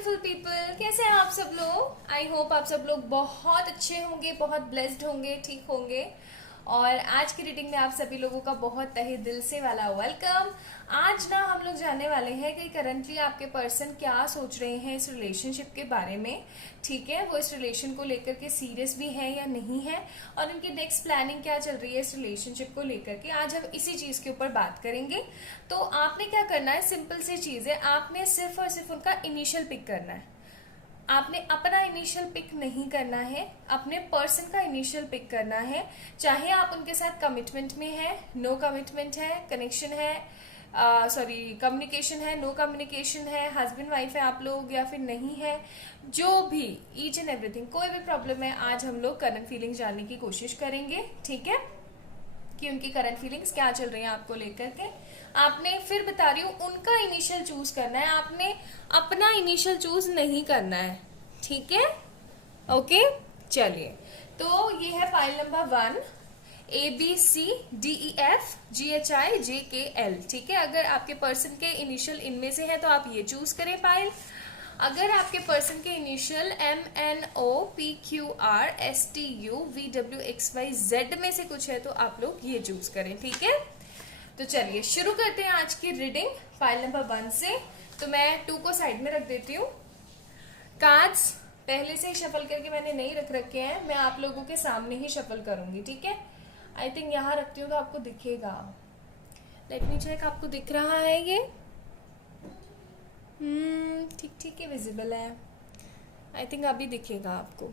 Beautiful people, कैसे हैं आप सब लोग। आई होप आप सब लोग बहुत अच्छे होंगे, बहुत ब्लेस्ड होंगे, ठीक होंगे। और आज की रीडिंग में आप सभी लोगों का बहुत तहे दिल से वाला वेलकम। आज ना हम लोग जानने वाले हैं कि करंटली आपके पर्सन क्या सोच रहे हैं इस रिलेशनशिप के बारे में। ठीक है, वो इस रिलेशन को लेकर के सीरियस भी है या नहीं है, और उनकी नेक्स्ट प्लानिंग क्या चल रही है इस रिलेशनशिप को लेकर के। आज हम इसी चीज के ऊपर बात करेंगे। तो आपने क्या करना है, सिंपल सी चीज है, आपने सिर्फ और सिर्फ उनका इनिशियल पिक करना है। आपने अपना इनिशियल पिक नहीं करना है, अपने पर्सन का इनिशियल पिक करना है। चाहे आप उनके साथ कमिटमेंट में है, नो कमिटमेंट है, कनेक्शन है, कम्युनिकेशन है, नो कम्युनिकेशन है, हस्बैंड वाइफ है आप लोग या फिर नहीं है, जो भी ईच एंड एवरीथिंग, कोई भी प्रॉब्लम है, आज हम लोग करंट फीलिंग्स जानने की कोशिश करेंगे। ठीक है, कि उनकी करंट फीलिंग्स क्या चल रही हैं आपको लेकर के। आपने, फिर बता रही हूँ, उनका इनिशियल चूज करना है, आपने अपना इनिशियल चूज नहीं करना है। ठीक है, ओके। चलिए, तो ये है फाइल नंबर 1, ABCDEFGHIJKL। ठीक है, अगर आपके पर्सन के इनिशियल इनमें से है तो आप ये चूज करें फाइल। अगर आपके पर्सन के इनिशियल MNOPQRSTUVWXYZ में से कुछ है तो आप लोग ये चूज करें। ठीक है, तो चलिए शुरू करते हैं आज की रीडिंग फाइल नंबर 1 से। तो मैं 2 को साइड में रख देती हूँ। कार्ड्स पहले से ही शफल करके मैंने नहीं रख रखे हैं, मैं आप लोगों के सामने ही शफल करूंगी। ठीक है, आई थिंक यहाँ रखती हूँ तो आपको दिखेगा। लेट मी चेक, आपको दिख रहा है ये? ठीक ठीक है, विजिबल है। आई थिंक अभी दिखेगा आपको,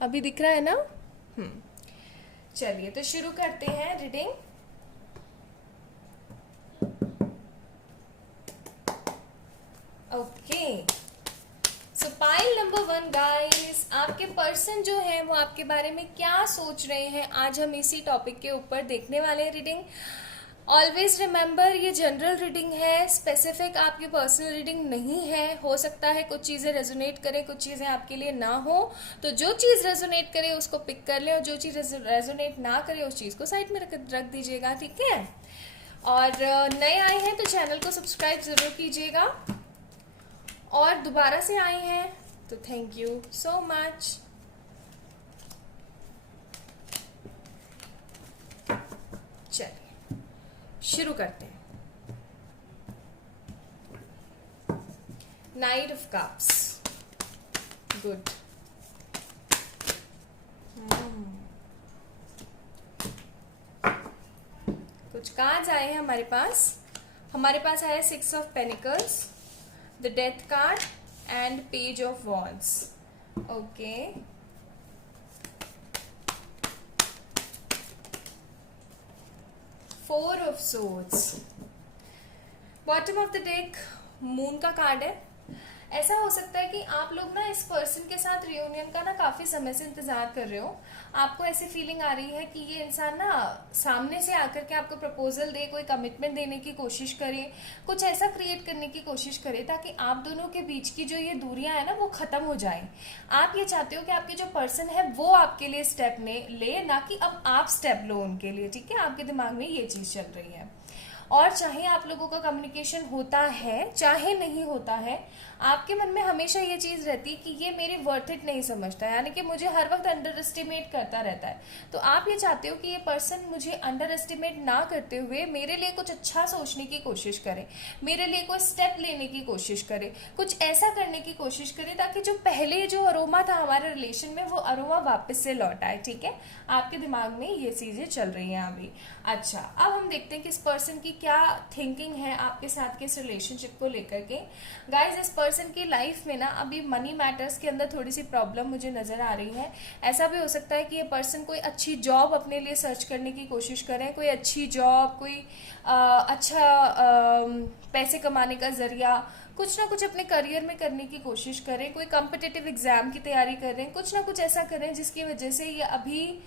अभी दिख रहा है ना? चलिए, तो शुरू करते हैं रीडिंग। ओके, सो पाइल नंबर 1 गाइस, आपके पर्सन जो है वो आपके बारे में क्या सोच रहे हैं, आज हम इसी टॉपिक के ऊपर देखने वाले हैं रीडिंग। ऑलवेज रिमेंबर, ये जनरल रीडिंग है, स्पेसिफिक आपकी पर्सनल रीडिंग नहीं है। हो सकता है कुछ चीज़ें रेजोनेट करें, कुछ चीज़ें आपके लिए ना हो, तो जो चीज़ रेजोनेट करे उसको पिक कर ले, और जो चीज़ रेजोनेट ना करे उस चीज़ को साइड में रख दीजिएगा। ठीक है, और नए आए हैं तो चैनल को सब्सक्राइब ज़रूर कीजिएगा, और दोबारा से आए हैं तो थैंक यू सो मच। चलिए शुरू करते हैं। Night of cups, good. कुछ कार्ड्स आए हैं हमारे पास आया है 6 of pentacles, the death card and page of wands. Okay, four of swords, bottom of the deck moon का कार्ड है। ऐसा हो सकता है कि आप लोग ना इस पर्सन के साथ रियूनियन का ना काफी समय से इंतजार कर रहे हो। आपको ऐसी फीलिंग आ रही है कि ये इंसान ना सामने से आकर के आपको प्रपोजल दे, कोई कमिटमेंट देने की कोशिश करे, कुछ ऐसा क्रिएट करने की कोशिश करे ताकि आप दोनों के बीच की जो ये दूरियां है ना वो खत्म हो जाए। आप ये चाहते हो कि आपके जो पर्सन है वो आपके लिए स्टेप ले, ना कि अब आप स्टेप लो उनके लिए। ठीक है, आपके दिमाग में ये चीज चल रही है। और चाहे आप लोगों का कम्युनिकेशन होता है चाहे नहीं होता है, आपके मन में हमेशा ये चीज रहती है कि ये मेरी वर्थ इट नहीं समझता है, यानी कि मुझे हर वक्त अंडर एस्टिमेट करता रहता है। तो आप ये चाहते हो कि ये पर्सन मुझे अंडर एस्टिमेट ना करते हुए मेरे लिए कुछ अच्छा सोचने की कोशिश करे, मेरे लिए कोई स्टेप लेने की कोशिश करे, कुछ ऐसा करने की कोशिश करे ताकि जो पहले जो अरोमा था हमारे रिलेशन में वो अरोमा वापस से लौट आए। ठीक है, आपके दिमाग में ये चीजें चल रही हैं अभी। अच्छा, अब हम देखते हैं कि इस पर्सन की क्या थिंकिंग है आपके साथ के इस रिलेशनशिप को लेकर के। गाइस, इस पर्सन की लाइफ में ना अभी मनी मैटर्स के अंदर थोड़ी सी प्रॉब्लम मुझे नजर आ रही है। ऐसा भी हो सकता है कि ये पर्सन कोई अच्छी जॉब अपने लिए सर्च करने की कोशिश करें, कोई अच्छी जॉब, कोई पैसे कमाने का जरिया, कुछ ना कुछ अपने करियर में करने की कोशिश करें, कोई कॉम्पिटिटिव एग्जाम की तैयारी करें, कुछ ना कुछ ऐसा करें जिसकी वजह से ये अभी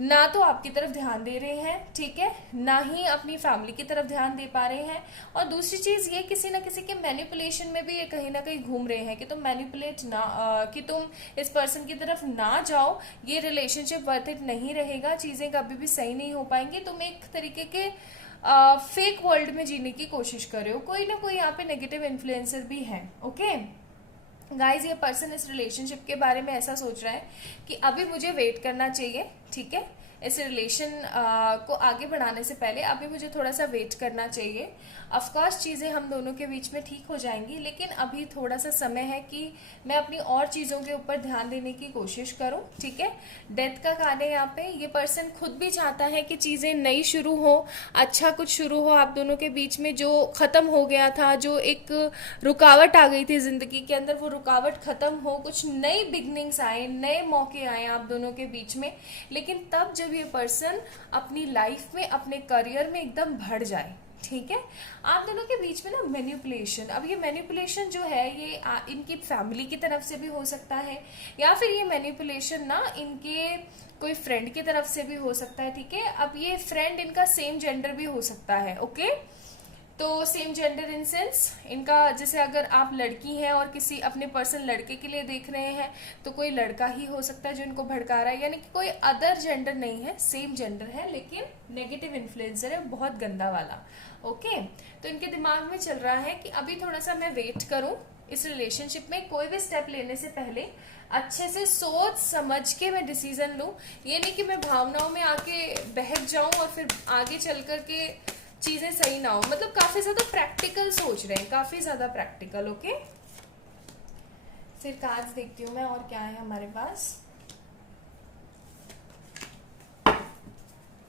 ना तो आपकी तरफ ध्यान दे रहे हैं, ठीक है, ना ही अपनी फैमिली की तरफ ध्यान दे पा रहे हैं। और दूसरी चीज ये, किसी ना किसी के मैनिपुलेशन में भी ये कहीं ना कहीं घूम रहे हैं कि तुम मैनिपुलेट ना कि तुम इस पर्सन की तरफ ना जाओ, ये रिलेशनशिप वर्थ इट नहीं रहेगा, चीजें कभी भी सही नहीं हो पाएंगी, तुम एक तरीके के फेक वर्ल्ड में जीने की कोशिश कर रहे हो, कोई ना कोई यहाँ पे नेगेटिव इन्फ्लुएंसर भी है। ओके, गाइज ये पर्सन इस रिलेशनशिप के बारे में ऐसा सोच रहा है कि अभी मुझे वेट करना चाहिए, ठीक है, इस रिलेशन को आगे बढ़ाने से पहले अभी मुझे थोड़ा सा वेट करना चाहिए। ऑफकोर्स चीज़ें हम दोनों के बीच में ठीक हो जाएंगी, लेकिन अभी थोड़ा सा समय है कि मैं अपनी और चीज़ों के ऊपर ध्यान देने की कोशिश करूं, ठीक है। डेथ का कार्ड है यहाँ पे। ये पर्सन खुद भी चाहता है कि चीज़ें नई शुरू हो, अच्छा कुछ शुरू हो आप दोनों के बीच में। जो ख़त्म हो गया था, जो एक रुकावट आ गई थी ज़िंदगी के अंदर, वो रुकावट ख़त्म हो, कुछ नई बिगनिंग्स आए, नए मौके आए आप दोनों के बीच में। लेकिन तब जब ये पर्सन अपनी लाइफ में, अपने करियर में एकदम बढ़ जाए, ठीक है। आप दोनों के बीच में ना मैनिपुलेशन, अब ये मैनिपुलेशन जो है ये इनकी फैमिली की तरफ से भी हो सकता है, या फिर ये मैनिपुलेशन ना इनके कोई फ्रेंड की तरफ से भी हो सकता है, ठीक है। अब ये फ्रेंड इनका सेम जेंडर भी हो सकता है, ओके। तो सेम जेंडर इन सेंस इनका, जैसे अगर आप लड़की हैं और किसी अपने पर्सन लड़के के लिए देख रहे हैं तो कोई लड़का ही हो सकता है जो इनको भड़का रहा है, यानी कि कोई अदर जेंडर नहीं है, सेम जेंडर है, लेकिन नेगेटिव इन्फ्लुएंसर है, बहुत गंदा वाला, ओके। तो इनके दिमाग में चल रहा है कि अभी थोड़ा सा मैं वेट करूं, इस रिलेशनशिप में कोई भी स्टेप लेने से पहले अच्छे से सोच समझ के मैं डिसीजन लूं। ये नहीं कि मैं भावनाओं में आके बहक जाऊं और फिर आगे चल करके चीजें सही ना हो। मतलब काफी ज्यादा प्रैक्टिकल सोच रहे हैं, काफी ज्यादा प्रैक्टिकल, ओके। फिर कार्ड्स देखती हूँ मैं और क्या है हमारे पास,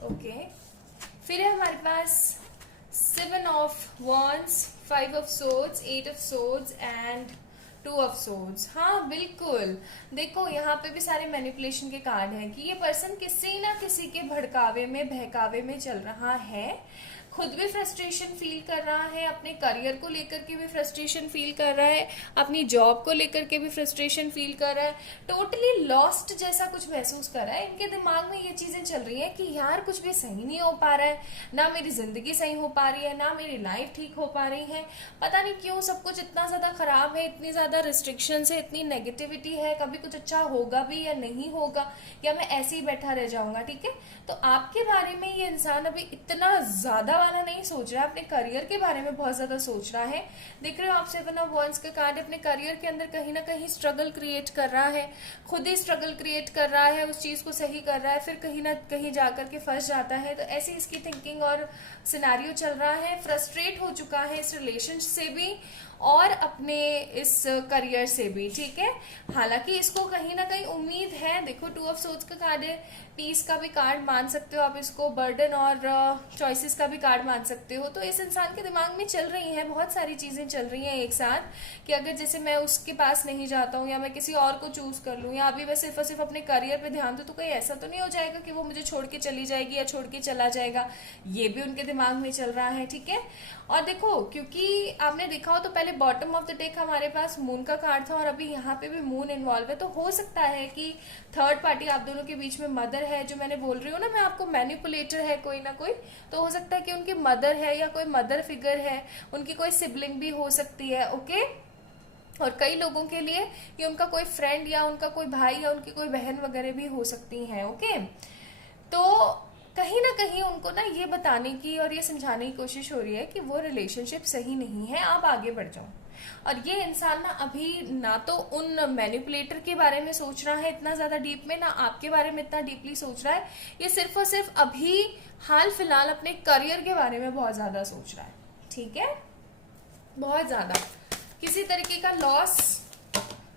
ओके। फिर है हमारे पास 7 of wands, 5 of swords, 8 of swords and 2 of swords. हाँ बिल्कुल, देखो यहाँ पे भी सारे मैनिपुलेशन के कार्ड हैं कि ये पर्सन किसी ना किसी के भड़कावे में, बहकावे में चल रहा है, खुद भी फ्रस्ट्रेशन फील कर रहा है, अपने करियर को लेकर के भी फ्रस्ट्रेशन फील कर रहा है, अपनी जॉब को लेकर के भी फ्रस्ट्रेशन फील कर रहा है, टोटली लॉस्ट जैसा कुछ महसूस कर रहा है। इनके दिमाग में ये चीजें चल रही हैं कि यार कुछ भी सही नहीं हो पा रहा है, ना मेरी जिंदगी सही हो पा रही है, ना मेरी लाइफ ठीक हो पा रही है, पता नहीं क्यों सब कुछ इतना ज्यादा खराब है, इतनी ज्यादा रिस्ट्रिक्शन है, इतनी नेगेटिविटी है, कभी कुछ अच्छा होगा भी या नहीं होगा, या मैं ऐसे ही बैठा रह जाऊंगा, ठीक है। तो आपके बारे में ये इंसान अभी इतना ज्यादा वाला नहीं सोच रहा है, अपने करियर के बारे में बहुत ज्यादा सोच रहा है। देख रहे हो आप 7 ऑफ वॉन्ड्स का कार्ड, अपने करियर के अंदर कहीं ना कहीं स्ट्रगल क्रिएट कर रहा है, खुद ही स्ट्रगल क्रिएट कर रहा है, उस चीज को सही कर रहा है, फिर कहीं ना कहीं जाकर के फंस जाता है। तो ऐसी इसकी थिंकिंग और सिनेरियो चल रहा है, फ्रस्ट्रेट हो चुका है इस रिलेशन से भी और अपने इस करियर से भी, ठीक है। हालांकि इसको कहीं ना कहीं उम्मीद है, देखो 2 ऑफ सोर्ड्स का कार्ड है, पीस का भी कार्ड मान सकते हो आप इसको, बर्डन और चॉइसेस का भी कार्ड मान सकते हो। तो इस इंसान के दिमाग में चल रही हैं बहुत सारी चीजें, चल रही हैं एक साथ, कि अगर जैसे मैं उसके पास नहीं जाता हूँ या मैं किसी और को चूज कर लूँ या अभी मैं सिर्फ और सिर्फ अपने करियर पे ध्यान दूँ तो कहीं ऐसा तो नहीं हो जाएगा कि वो मुझे छोड़ के चली जाएगी या छोड़ के चला जाएगा, ये भी उनके दिमाग में चल रहा है, ठीक है। और देखो क्योंकि आपने देखा हो तो पहले बॉटम ऑफ द डेक हमारे पास मून का कार्ड था और अभी यहाँ पे भी मून इन्वॉल्व है, तो हो सकता है कि थर्ड पार्टी आप दोनों के बीच में मदर है, जो मैंने बोल रही हूँ ना मैं आपको, मैनिपुलेटर है कोई ना कोई, तो हो सकता है कि उनकी मदर है या कोई मदर फिगर है, उनकी कोई सिबलिंग भी हो सकती है, ओके। और कई लोगों के लिए ये उनका कोई फ्रेंड या उनका कोई भाई या उनकी कोई बहन वगैरह भी हो सकती हैं, ओके। तो कहीं ना कहीं उनको ना ये बताने की और ये समझाने की कोशिश हो रही है कि वो रिलेशनशिप सही नहीं है, आप आगे बढ़ जाओ। और ये इंसान ना अभी ना तो उन मैनिपुलेटर के बारे में सोच रहा है इतना ज्यादा डीप में, ना आपके बारे में इतना डीपली सोच रहा है, ये सिर्फ और सिर्फ अभी हाल फिलहाल अपने करियर के बारे में बहुत ज्यादा सोच रहा है, ठीक है। बहुत ज्यादा किसी तरीके का लॉस,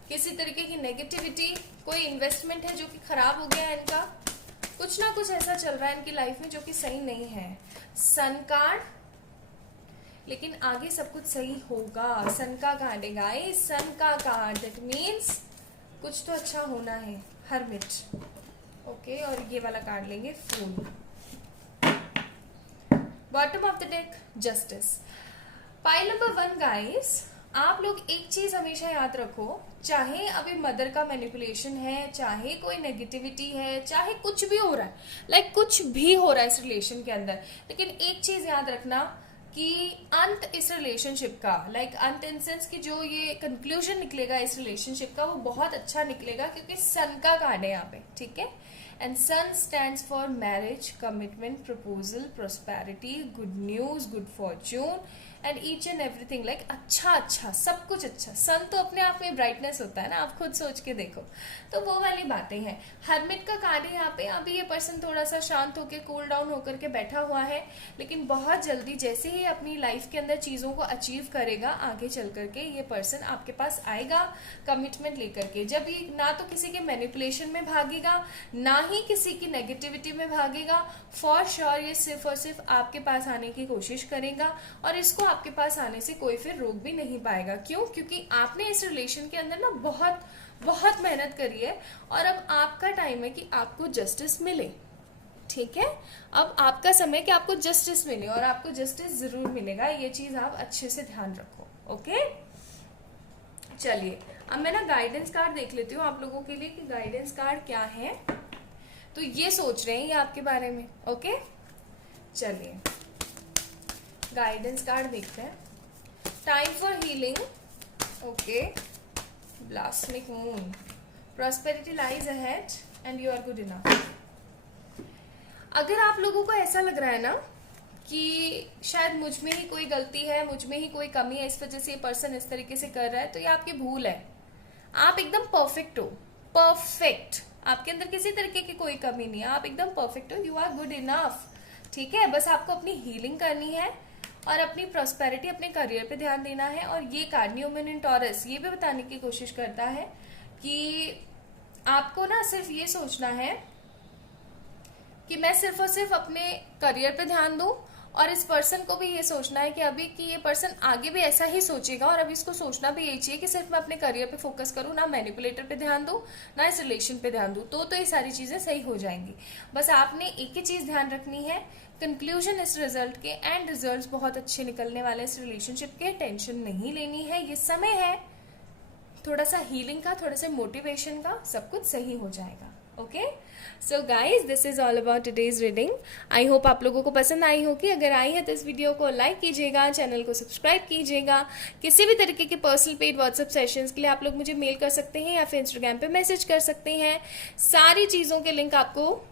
किसी तरीके की नेगेटिविटी, कोई इन्वेस्टमेंट है जो कि खराब हो गया है इनका, कुछ ना कुछ ऐसा चल रहा है इनकी लाइफ में जो कि सही नहीं है। सन कार्ड, लेकिन आगे सब कुछ सही होगा। सन का कार्ड है गाइस, सन का कार्ड, दैट मीन्स कुछ तो अच्छा होना है, हरमिट, ओके। और ये वाला कार्ड लेंगे, fool. Bottom of the deck, justice. Pile number 1 guys, आप लोग एक चीज हमेशा याद रखो, चाहे अभी मदर का मैनिपुलेशन है, चाहे कोई नेगेटिविटी है, चाहे कुछ भी हो रहा है, लाइक कुछ भी हो रहा है इस रिलेशन के अंदर, लेकिन एक चीज याद रखना कि अंत इस रिलेशनशिप का, लाइक अंत इन सेंस की जो ये कंक्लूजन निकलेगा इस रिलेशनशिप का वो बहुत अच्छा निकलेगा, क्योंकि सन का कार्ड है यहाँ पे, ठीक है। And sun stands for marriage, commitment, proposal, prosperity, good news, good fortune and each and everything like अच्छा अच्छा सब कुछ अच्छा। सन तो अपने आप में ब्राइटनेस होता है ना, आप खुद सोच के देखो। तो वो वाली बातें हैं। हरमिट का कार्ड है यहाँ पे। अभी ये पर्सन थोड़ा सा शांत होकर कूल डाउन होकर के बैठा हुआ है, लेकिन बहुत जल्दी जैसे ही अपनी लाइफ के अंदर चीज़ों को अचीव करेगा आगे चल करके ये पर्सन आपके पास आएगा कमिटमेंट लेकर के। जब ये ना तो किसी के मैनिपुलेशन में भागेगा, ना ही किसी की नेगेटिविटी में भागेगा, फॉर श्योर ये सिर्फ और सिर्फ आपके पास आने की कोशिश करेगा, और इसको आपके पास आने से कोई फिर रोक भी नहीं पाएगा। क्यों? क्योंकि आपने इस रिलेशन के अंदर ना बहुत बहुत मेहनत करी है, और अब आपका टाइम है कि आपको जस्टिस मिले। ठीक है, अब आपका समय कि आपको जस्टिस मिले, और आपको जस्टिस जरूर मिलेगा। ये चीज आप अच्छे से ध्यान रखो। ओके, चलिए अब मैं ना गाइडेंस कार्ड देख लेती हूँ आप लोगों के लिए कि गाइडेंस कार्ड क्या है। तो ये सोच रहे हैं ये आपके बारे में। ओके, चलिए गाइडेंस कार्ड देखते हैं। टाइम फॉर हीलिंग, ओके, ब्लास्मिक moon, prosperity lies ahead and you are good enough. अगर आप लोगों को ऐसा लग रहा है ना कि शायद मुझ में ही कोई गलती है, मुझ में ही कोई कमी है, इस वजह से ये पर्सन इस तरीके से कर रहा है, तो ये आपकी भूल है। आप एकदम परफेक्ट हो, परफेक्ट। आपके अंदर किसी तरीके की कोई कमी नहीं है, आप एकदम परफेक्ट हो, यू आर गुड इनफ। ठीक है, बस आपको अपनी हीलिंग करनी है और अपनी प्रॉस्पेरिटी, अपने करियर पे ध्यान देना है। और ये card new moon in taurus ये भी बताने की कोशिश करता है कि आपको ना सिर्फ ये सोचना है कि मैं सिर्फ और सिर्फ अपने करियर पे ध्यान दूं, और इस पर्सन को भी ये सोचना है कि अभी कि ये पर्सन आगे भी ऐसा ही सोचेगा, और अभी इसको सोचना भी यही चाहिए कि सिर्फ मैं अपने करियर पे फोकस करूं, ना मैनिपुलेटर पे ध्यान दूं, ना इस रिलेशन पे ध्यान दूं, तो ये सारी चीजें सही हो जाएंगी। बस आपने एक ही चीज ध्यान रखनी है, कंक्लूजन इस रिजल्ट के, एंड रिजल्ट्स बहुत अच्छे निकलने वाले इस रिलेशनशिप के। टेंशन नहीं लेनी है, ये समय है थोड़ा सा हीलिंग का, थोड़ा सा मोटिवेशन का, सब कुछ सही हो जाएगा। Okay, so guys this is all about today's reading. I hope आप लोगों को पसंद आई होगी। अगर आई है तो इस वीडियो को लाइक कीजिएगा, चैनल को सब्सक्राइब कीजिएगा। किसी भी तरीके के पर्सनल पेड व्हाट्सएप सेशंस के लिए आप लोग मुझे मेल कर सकते हैं या फिर इंस्टाग्राम पे मैसेज कर सकते हैं। सारी चीज़ों के लिंक आपको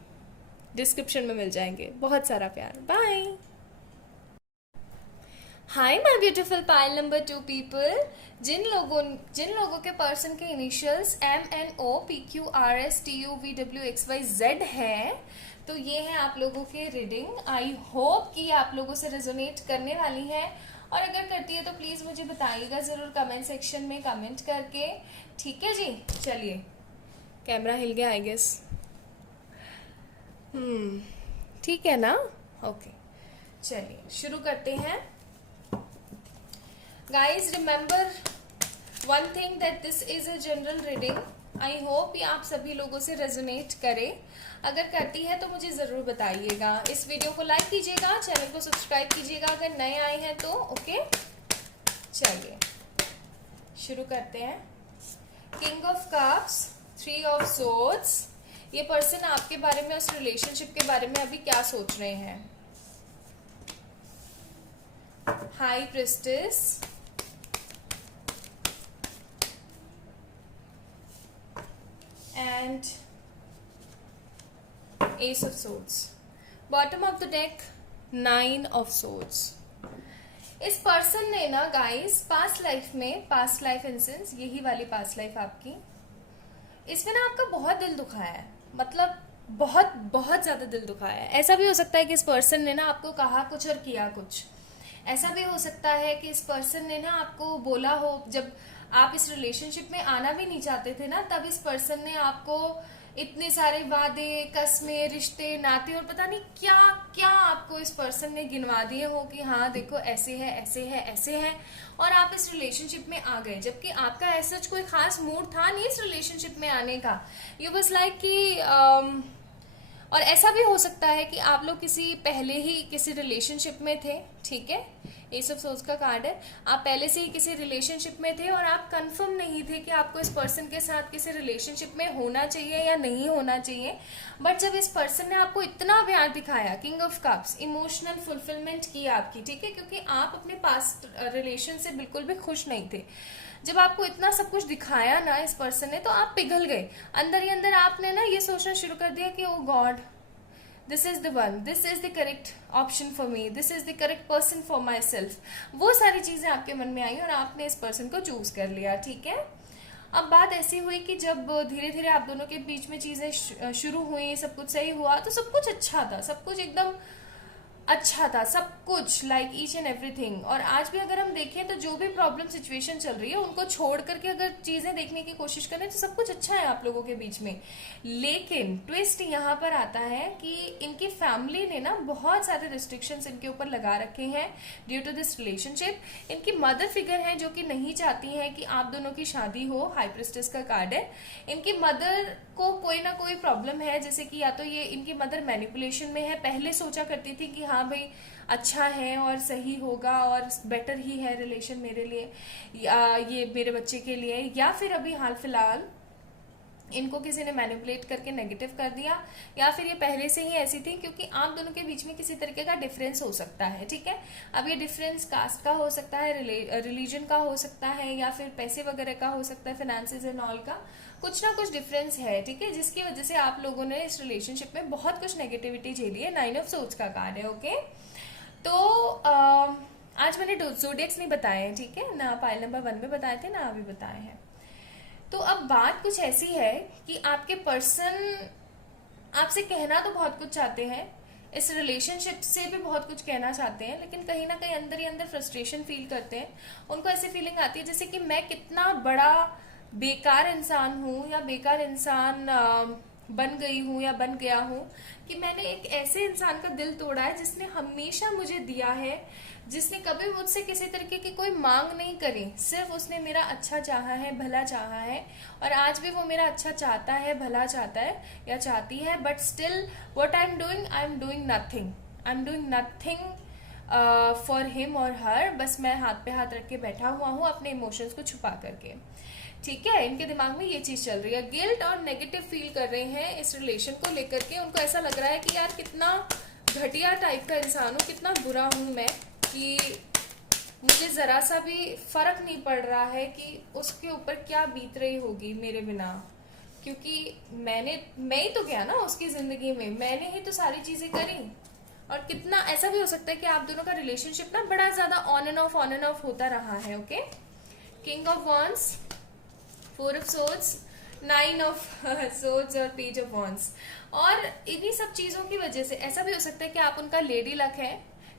डिस्क्रिप्शन में मिल जाएंगे। बहुत सारा प्यार, bye. Hi my beautiful pile number 2 people. जिन लोगों के पर्सन के इनिशियल्स MNO PQRSTUVWXYZ है, तो ये है आप लोगों के रीडिंग। आई होप कि आप लोगों से रेजोनेट करने वाली है, और अगर करती है तो प्लीज मुझे बताइएगा जरूर कमेंट सेक्शन में कमेंट करके। ठीक है जी, चलिए कैमरा हिल गया आई गेस। ठीक है ना, ओके, चलिए शुरू करते हैं। Guys, remember one thing that this is a general reading. I hope ये आप सभी लोगों से रेजोनेट करे। अगर करती है तो मुझे ज़रूर बताइएगा। इस वीडियो को लाइक कीजिएगा, चैनल को सब्सक्राइब कीजिएगा अगर नए आए हैं तो। ओके, चलिए शुरू करते हैं। King of cups, 3 of swords. ये पर्सन आपके बारे में, उस रिलेशनशिप के बारे में अभी क्या सोच रहे हैं। High priestess, and Ace of Swords. Bottom of the deck, 9 of Swords. इस पर्सन ने ना गाइस पास्ट लाइफ इंसेंस, यही वाली पास्ट लाइफ आपकी, इसमें ना आपका बहुत दिल दुखाया है, मतलब बहुत बहुत ज्यादा दिल दुखाया है। ऐसा भी हो सकता है कि इस पर्सन ने ना आपको कहा कुछ और किया कुछ। ऐसा भी हो सकता है कि इस पर्सन ने ना आपको बोला हो, जब आप इस रिलेशनशिप में आना भी नहीं चाहते थे ना, तब इस पर्सन ने आपको इतने सारे वादे, कस्में, रिश्ते, नाते और पता नहीं क्या क्या आपको इस पर्सन ने गिनवा दिए हो कि हाँ देखो ऐसे है ऐसे है ऐसे है, और आप इस रिलेशनशिप में आ गए, जबकि आपका ऐसा कोई खास मूड था नहीं इस रिलेशनशिप में आने का। यू वाज लाइक कि और ऐसा भी हो सकता है कि आप लोग पहले ही किसी रिलेशनशिप में थे। ठीक है, एस ऑफ सोर्ड्स का कार्ड है। आप पहले से ही किसी रिलेशनशिप में थे और आप कंफर्म नहीं थे कि आपको इस पर्सन के साथ किसी रिलेशनशिप में होना चाहिए या नहीं होना चाहिए। बट जब इस पर्सन ने आपको इतना प्यार दिखाया, king of cups, emotional fulfilment की आपकी, ठीक है, क्योंकि आप अपने पास्ट रिलेशन से बिल्कुल भी खुश नहीं थे। जब आपको इतना सब कुछ दिखाया ना इस पर्सन ने, तो आप पिघल गए। अंदर ही अंदर आपने ना ये सोचना शुरू कर दिया कि oh God, this is the one, this is the correct option for me, this is the correct person for myself, वो सारी चीजें आपके मन में आई और आपने इस पर्सन को चूज कर लिया, ठीक है। अब बात ऐसी हुई कि जब धीरे धीरे आप दोनों के बीच में चीजें शुरू हुई, सब कुछ सही हुआ, तो सब कुछ अच्छा था, सब कुछ एकदम अच्छा था, सब कुछ लाइक ईच एंड एवरीथिंग। और आज भी अगर हम देखें तो जो भी प्रॉब्लम सिचुएशन चल रही है उनको छोड़ करके अगर चीजें देखने की कोशिश करें तो सब कुछ अच्छा है आप लोगों के बीच में। लेकिन ट्विस्ट यहाँ पर आता है कि इनकी फैमिली ने ना बहुत सारे रिस्ट्रिक्शंस इनके ऊपर लगा रखे हैं ड्यू टू दिस रिलेशनशिप। इनकी मदर फिगर है जो कि नहीं चाहती है कि आप दोनों की शादी हो, हाई प्रिस्टेस का कार्ड है। इनकी मदर को कोई ना कोई प्रॉब्लम है, जैसे कि या तो ये इनकी मदर मैनिपुलेशन में है, पहले सोचा करती थी कि हाँ भाई अच्छा है और सही होगा और बेटर ही है रिलेशन मेरे लिए या ये मेरे बच्चे के लिए, या फिर अभी हाल फिलहाल इनको किसी ने मैनिपुलेट करके नेगेटिव कर दिया, या फिर ये पहले से ही ऐसी थी क्योंकि आप दोनों के बीच में किसी तरीके का डिफरेंस हो सकता है, ठीक है। अब ये डिफरेंस कास्ट का हो सकता है, रिलीजन का हो सकता है, या फिर पैसे वगैरह का हो सकता है, फाइनेंसेस एंड ऑल का कुछ ना कुछ डिफरेंस है, ठीक है, जिसकी वजह से आप लोगों ने इस रिलेशनशिप में बहुत कुछ नेगेटिविटी झेली है। 9 ऑफ सोर्ड्स का कार्ड है, ओके। तो आज मैंने ज़ोडिएक्स नहीं बताए हैं, ठीक है ना, पाइल नंबर 1 में बताए थे ना, अभी बताए हैं। तो अब बात कुछ ऐसी है कि आपके पर्सन आपसे कहना तो बहुत कुछ चाहते हैं, इस रिलेशनशिप से भी बहुत कुछ कहना चाहते हैं, लेकिन कहीं ना कहीं अंदर ही अंदर फ्रस्ट्रेशन फील करते हैं। उनको ऐसी फीलिंग आती है जैसे कि मैं कितना बड़ा बेकार इंसान हूँ या बेकार इंसान बन गई हूँ या बन गया हूँ कि मैंने एक ऐसे इंसान का दिल तोड़ा है जिसने हमेशा मुझे दिया है, जिसने कभी मुझसे किसी तरीके की कोई मांग नहीं करी, सिर्फ उसने मेरा अच्छा चाहा है, भला चाहा है, और आज भी वो मेरा अच्छा चाहता है, भला चाहता है या चाहती है। But still what I am doing nothing, I am doing nothing for him और हर। बस मैं हाथ पे हाथ रख के बैठा हुआ हूँ अपने इमोशंस को छुपा करके, ठीक है। इनके दिमाग में ये चीज चल रही है, गिल्ट और नेगेटिव फील कर रहे हैं इस रिलेशन को लेकर के। उनको ऐसा लग रहा है कि यार कितना घटिया टाइप का इंसान हूँ, कितना बुरा हूँ मैं, कि मुझे जरा सा भी फर्क नहीं पड़ रहा है कि उसके ऊपर क्या बीत रही होगी मेरे बिना, क्योंकि मैं ही तो गया ना उसकी जिंदगी में, मैंने ही तो सारी चीजें करी। और कितना ऐसा भी हो सकता है कि आप दोनों का रिलेशनशिप ना बड़ा ज्यादा ऑन एंड ऑफ होता रहा है, okay. King of wands, 4 of swords, 9 of swords और पेज ऑफ वॉन्स। और इन्हीं सब चीजों की वजह से ऐसा भी हो सकता है कि आप उनका लेडी लक है,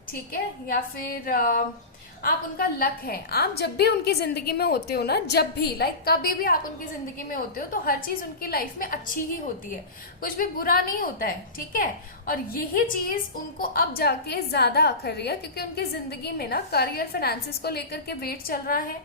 ठीक है, या फिर आप उनका लक है। आप जब भी उनकी जिंदगी में होते हो ना, जब भी लाइक कभी भी आप उनकी जिंदगी में होते हो तो हर चीज उनकी लाइफ में अच्छी ही होती है, कुछ भी बुरा नहीं होता है, ठीक है। और यही चीज उनको अब जाके ज्यादा अखर रही है क्योंकि उनकी जिंदगी में ना करियर, फाइनेंसिस को लेकर के वेट चल रहा है।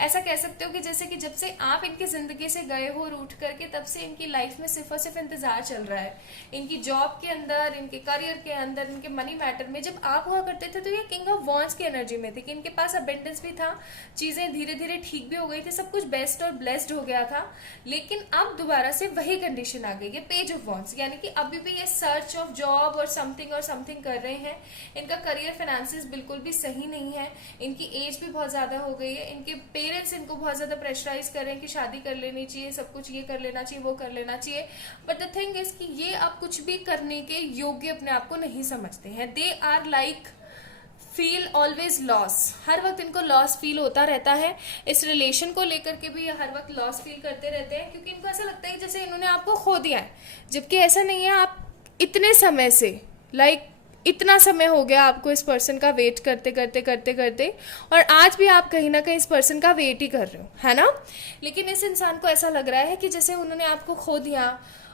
ऐसा कह सकते हो कि जैसे कि जब से आप इनकी जिंदगी से गए हो रूठ करके, तब से इनकी लाइफ में सिर्फ और सिर्फ इंतजार चल रहा है। इनकी जॉब के अंदर, इनके करियर के अंदर, इनके मनी मैटर में जब आप हुआ करते थे तो ये किंग ऑफ वॉन्ड्स की एनर्जी में थे कि इनके पास अबेंडेंस भी था, चीजें धीरे धीरे ठीक भी हो गई थी, सब कुछ बेस्ट और ब्लेस्ड हो गया था। लेकिन अब दोबारा से वही कंडीशन आ गई है, पेज ऑफ वॉन्ड्स, यानी कि अभी भी ये सर्च ऑफ जॉब और समथिंग कर रहे हैं। इनका करियर, फाइनेंसिस बिल्कुल भी सही नहीं है, इनकी एज भी बहुत ज्यादा हो गई है, इनके पेरेंट्स इनको बहुत ज्यादा प्रेशराइज कर रहे हैं कि शादी कर लेनी चाहिए, सब कुछ ये कर लेना चाहिए, वो कर लेना चाहिए। बट द थिंग इज कि ये अब कुछ भी करने के योग्य अपने आप को नहीं समझते हैं। They are like feel always loss, हर वक्त इनको लॉस फील होता रहता है। इस रिलेशन को लेकर के भी ये हर वक्त लॉस फील करते रहते हैं क्योंकि इनको ऐसा लगता है कि जैसे इन्होंने आपको खो दिया है, जबकि ऐसा नहीं है। आप इतने समय से इतना समय हो गया आपको इस पर्सन का वेट करते करते और आज भी आप कहीं ना कहीं इस पर्सन का वेट ही कर रहे हो, है ना। लेकिन इस इंसान को ऐसा लग रहा है कि जैसे उन्होंने आपको खो दिया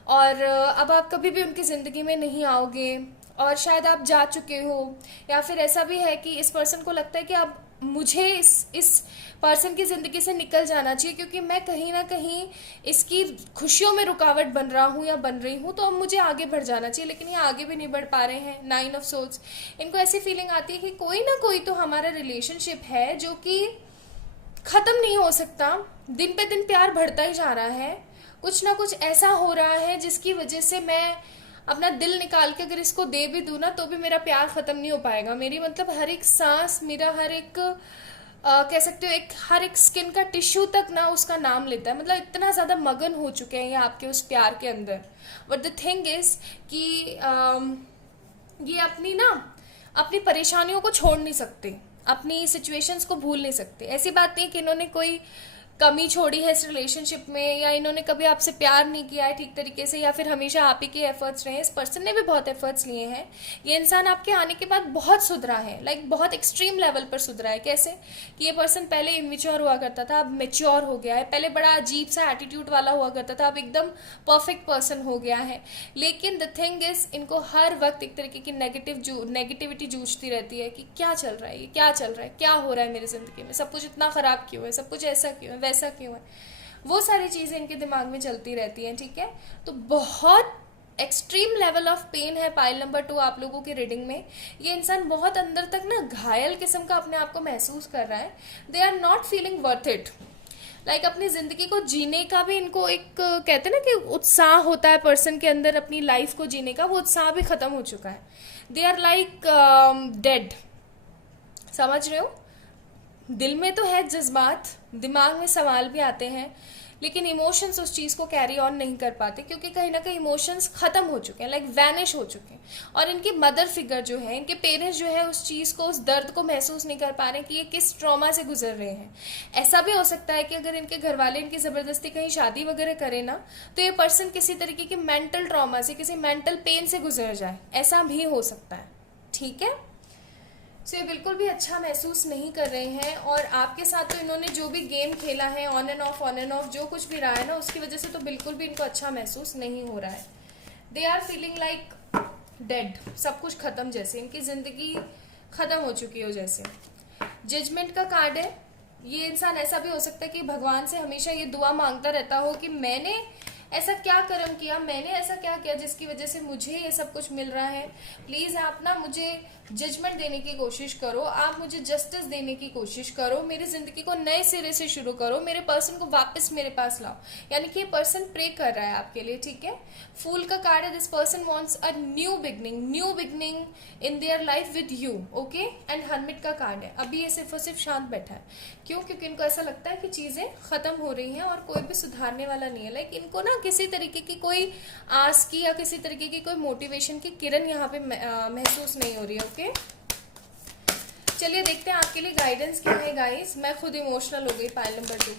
और अब आप कभी भी उनकी ज़िंदगी में नहीं आओगे और शायद आप जा चुके हो, या फिर ऐसा भी है कि इस पर्सन को लगता है कि अब मुझे इस पर्सन की ज़िंदगी से निकल जाना चाहिए क्योंकि मैं कहीं ना कहीं इसकी खुशियों में रुकावट बन रहा हूँ या बन रही हूँ, तो अब मुझे आगे बढ़ जाना चाहिए, लेकिन ये आगे भी नहीं बढ़ पा रहे हैं। 9 ऑफ सोर्ड्स, इनको ऐसी फीलिंग आती है कि कोई ना कोई तो हमारा रिलेशनशिप है जो कि ख़त्म नहीं हो सकता, दिन पे दिन प्यार बढ़ता ही जा रहा है, कुछ ना कुछ ऐसा हो रहा है जिसकी वजह से मैं अपना दिल निकाल के अगर इसको दे भी दूँ ना तो भी मेरा प्यार ख़त्म नहीं हो पाएगा। मेरी मतलब हर एक सांस, मेरा हर एक कह सकते हो एक हर एक स्किन का टिश्यू तक ना उसका नाम लेता है, मतलब इतना ज़्यादा मगन हो चुके हैं ये आपके उस प्यार के अंदर. बट द थिंग इज कि ये अपनी परेशानियों को छोड़ नहीं सकते, अपनी सिचुएशंस को भूल नहीं सकते. ऐसी बात नहीं कि इन्होंने कोई कमी छोड़ी है इस रिलेशनशिप में, या इन्होंने कभी आपसे प्यार नहीं किया है ठीक तरीके से, या फिर हमेशा आप ही के एफर्ट्स रहे हैं. इस पर्सन ने भी बहुत एफर्ट्स लिए हैं. ये इंसान आपके आने के बाद बहुत सुधरा है, लाइक बहुत एक्सट्रीम लेवल पर सुधरा है. कैसे कि ये पर्सन पहले इमेच्योर हुआ करता था, अब मेच्योर हो गया है. पहले बड़ा अजीब सा एटीट्यूड वाला हुआ करता था, अब एकदम परफेक्ट पर्सन हो गया है. लेकिन द थिंग इज इनको हर वक्त एक तरीके की नेगेटिविटी जूझती रहती है कि क्या चल रहा है, ये क्या चल रहा है, क्या हो रहा है मेरी जिंदगी में, सब कुछ इतना खराब क्यों है, सब कुछ ऐसा क्यों है, वैसा क्यों है. वो सारी चीजें इनके दिमाग में चलती रहती हैं. ठीक है, तो बहुत एक्सट्रीम लेवल ऑफ पेन है पाइल नंबर 2 आप लोगों की रीडिंग में. ये इंसान बहुत अंदर तक ना घायल किस्म का अपने आप को महसूस कर रहा है. They are not feeling worth it. Like अपनी जिंदगी को जीने का भी इनको एक कहते हैं ना कि उत्साह होता है पर्सन के अंदर अपनी लाइफ को जीने का, वो उत्साह भी खत्म हो चुका है. They are like dead. समझ रहे हो, दिल में तो है जज्बात, दिमाग में सवाल भी आते हैं, लेकिन इमोशंस उस चीज़ को कैरी ऑन नहीं कर पाते, क्योंकि कहीं ना कहीं इमोशंस खत्म हो चुके हैं, लाइक वैनिश हो चुके हैं. और इनकी मदर फिगर जो है, इनके पेरेंट्स जो है उस चीज़ को, उस दर्द को महसूस नहीं कर पा रहे कि ये किस ट्रॉमा से गुजर रहे हैं. ऐसा भी हो सकता है कि अगर इनके घर वाले इनकी ज़बरदस्ती कहीं शादी वगैरह करें ना, तो ये पर्सन किसी तरीके की मेंटल ट्रॉमा से, किसी मेंटल पेन से गुजर जाए. ऐसा भी हो सकता है. ठीक है, सो ये बिल्कुल भी अच्छा महसूस नहीं कर रहे हैं. और आपके साथ तो इन्होंने जो भी गेम खेला है, ऑन एंड ऑफ जो कुछ भी रहा है ना, उसकी वजह से तो बिल्कुल भी इनको अच्छा महसूस नहीं हो रहा है. They are feeling like dead, सब कुछ खत्म, जैसे इनकी जिंदगी खत्म हो चुकी हो जैसे. जजमेंट का कार्ड है. ये इंसान ऐसा भी हो सकता है कि भगवान से हमेशा ये दुआ मांगता रहता हो कि मैंने ऐसा क्या कर्म किया, मैंने ऐसा क्या किया जिसकी वजह से मुझे ये सब कुछ मिल रहा है. प्लीज आप ना मुझे जजमेंट देने की कोशिश करो, आप मुझे जस्टिस देने की कोशिश करो, मेरी जिंदगी को नए सिरे से शुरू करो, मेरे पर्सन को वापस मेरे पास लाओ. यानी कि ये पर्सन प्रे कर रहा है आपके लिए. ठीक है, फूल का कार्ड है. This person wants a new beginning in their life with you. Okay, and hermit का कार्ड है. अभी ये सिर्फ और सिर्फ शांत बैठा है. क्यों? क्योंकि इनको ऐसा लगता है कि चीजें खत्म हो रही हैं और कोई भी सुधारने वाला नहीं है. लाइक इनको ना किसी तरीके की कोई आस की या किसी तरीके की कोई मोटिवेशन की किरण यहाँ पे महसूस नहीं हो रही है. ओके, चलिए देखते हैं आपके लिए गाइडेंस क्या है गाइस. मैं खुद इमोशनल हो गई. Pile number 2,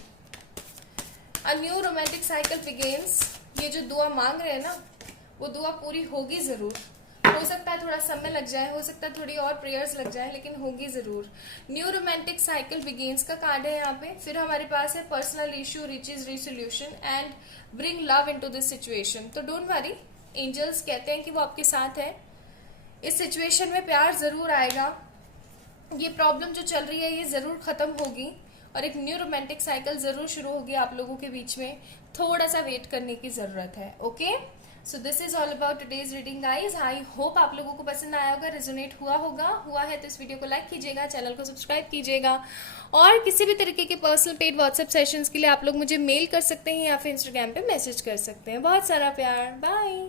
a new romantic cycle begins. ये जो दुआ मांग रहे हैं ना, वो दुआ पूरी होगी जरूर. हो सकता है थोड़ा समय लग जाए, हो सकता है थोड़ी और प्रेयर्स लग जाए, लेकिन होगी जरूर. न्यू रोमांटिक साइकिल बिगिंस का कार्ड है यहाँ पे. फिर हमारे पास है personal issue reaches resolution and bring love into this situation. तो डोंट वरी, एंजल्स कहते हैं कि वो आपके साथ है. इस सिचुएशन में प्यार जरूर आएगा. ये प्रॉब्लम जो चल रही है ये जरूर खत्म होगी और एक न्यू रोमांटिक साइकिल जरूर शुरू होगी आप लोगों के बीच में. थोड़ा सा वेट करने की जरूरत है. Okay, so this is all about today's reading guys. I hope आप लोगों को पसंद आया होगा, रेजोनेट हुआ है तो इस वीडियो को लाइक कीजिएगा, चैनल को सब्सक्राइब कीजिएगा. और किसी भी तरीके के पर्सनल पेड व्हाट्सएप सेशंस के लिए आप लोग मुझे मेल कर सकते हैं या फिर इंस्टाग्राम पे मैसेज कर सकते हैं. बहुत सारा प्यार. बाय.